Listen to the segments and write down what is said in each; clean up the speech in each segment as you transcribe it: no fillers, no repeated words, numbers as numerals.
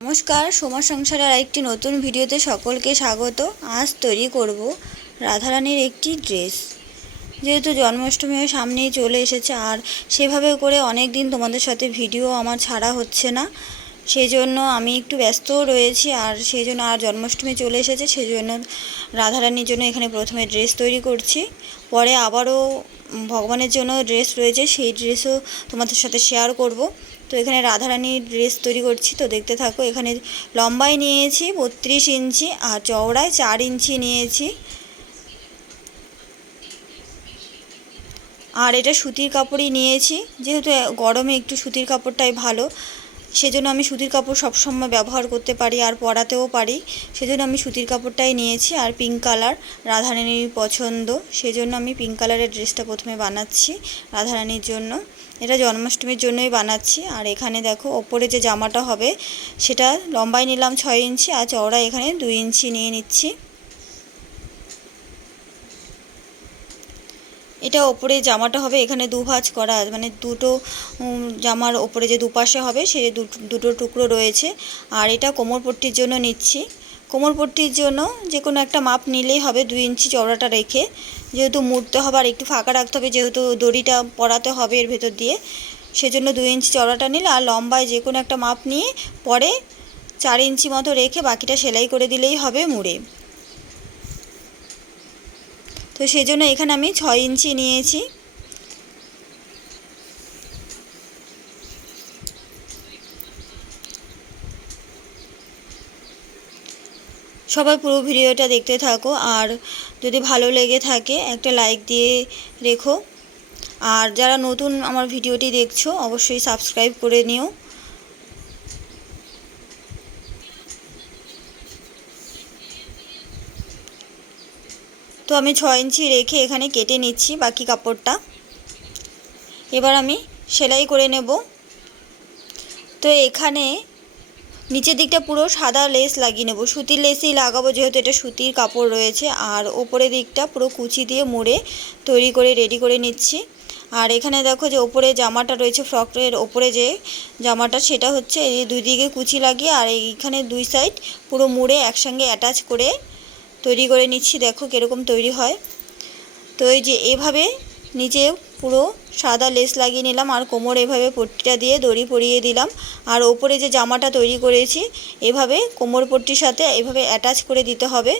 নমস্কার, সোমা সংসারের আরেকটি নতুন ভিডিওতে সকলকে স্বাগত। আজ তৈরি করব রাধারানীর একটি ড্রেস। যেহেতু জন্মাষ্টমীও সামনেই চলে এসেছে, আর সেভাবে করে অনেক দিন তোমাদের সাথে ভিডিও আমার ছাড়া হচ্ছে না, সেই জন্য আমি একটু ব্যস্তও রয়েছি। আর সেই জন্য আর জন্মাষ্টমী চলে এসেছে, সেই জন্য রাধারানীর জন্য এখানে প্রথমে ড্রেস তৈরি করছি। পরে আবারও ভগবানের জন্য ড্রেস রয়েছে, সেই ড্রেসও তোমাদের সাথে শেয়ার করব। তো এখানে রাধারানীর ড্রেস তৈরি করছি, তো দেখতে থাকো। এখানে লম্বায় নিয়েছি 32 ইঞ্চি আর চওড়ায় 4 ইঞ্চি নিয়েছি। আর এটা সুতির কাপড়ই নিয়েছি, যেহেতু গরমে একটু সুতির কাপড়টাই ভালো, সেজন্য আমি সুতির কাপড় সবসময় ব্যবহার করতে পারি আর পরাতেও পারি, সেজন্য আমি সুতির কাপড়টাই নিয়েছি। আর পিঙ্ক কালার রাধারানীর পছন্দ, সেজন্য আমি পিঙ্ক কালারের ড্রেসটা প্রথমে বানাচ্ছি রাধারানীর জন্য। এটা জন্মাষ্টমীর জন্যই বানাচ্ছি। আর এখানে দেখো, ওপরে যে জামাটা হবে সেটা লম্বায় নিলাম 6 ইঞ্চি আর চওড়া এখানে 2 ইঞ্চি নিয়ে নিচ্ছি। এটা ওপরে জামাটা হবে, এখানে দুভাঁজ করা, মানে দুটো জামার ওপরে যে দুপাশে হবে সে দুটো টুকরো রয়েছে। আর এটা কোমরপট্টির জন্য নিচ্ছি। কোমরপট্টির জন্য যে কোনো একটা মাপ নিলেই হবে, 2 ইঞ্চি চওড়াটা রেখে, যেহেতু মুড়তে হবে আর একটু ফাঁকা রাখতে হবে, যেহেতু দড়িটা পরাতে হবে এর ভেতর দিয়ে, সেজন্য 2 ইঞ্চি চওড়াটা নিলে, আর লম্বায় যে কোনো একটা মাপ নিয়ে পরে 4 ইঞ্চি মতো রেখে বাকিটা সেলাই করে দিলেই হবে মুড়ে। তো সেই জন্য এখানে আমি 6 ইঞ্চি নিয়েছি। সবাই পুরো ভিডিওটা দেখতে থাকো, আর যদি ভালো লেগে থাকে একটা লাইক দিয়ে রেখো। আর যারা নতুন আমার ভিডিওটি দেখছো অবশ্যই সাবস্ক্রাইব করে নিও। তো আমি 6 ইঞ্চি রেখে এখানে কেটে নিচ্ছি বাকি কাপড়টা। এবার আমি সেলাই করে নেব। তো এখানে নিচের দিকটা পুরো সাদা লেস লাগিয়ে নেব, সুতির লেসই লাগাবো যেহেতু এটা সুতির কাপড় রয়েছে। আর ওপরের দিকটা পুরো কুচি দিয়ে মুড়ে তৈরি করে রেডি করে নিচ্ছি। আর এখানে দেখো যে ওপরে জামাটা রয়েছে, ফ্রকের ওপরে যে জামাটা, সেটা হচ্ছে এই দুই দিকে কুচি লাগিয়ে আর এইখানে দুই সাইড পুরো মুড়ে একসঙ্গে অ্যাটাচ করে তৈরি করে নিচ্ছি। দেখো কীরকম তৈরি হয়। তো এই যে এভাবে নিচে পুরো সাদা লেস লাগিয়ে নিলাম, আর কোমর এভাবে পট্টিটা দিয়ে দড়ি পরিয়ে দিলাম। আর ওপরে যে জামাটা তৈরি করেছি এভাবে কোমর পট্টির সাথে এভাবে অ্যাটাচ করে দিতে হবে,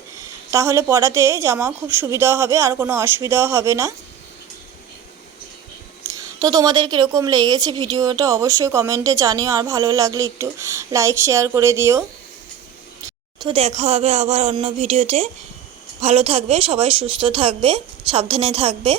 তাহলে পরাতে জামা খুব সুবিধা হবে আর কোনো অসুবিধাও হবে না। তো তোমাদের কীরকম লেগেছে ভিডিওটা অবশ্যই কমেন্টে জানিও, আর ভালো লাগলে একটু লাইক শেয়ার করে দিও। তো দেখা হবে আবার অন্য ভিডিওতে। ভালো থাকবে সবাই, সুস্থ থাকবে, সাবধানে থাকবে।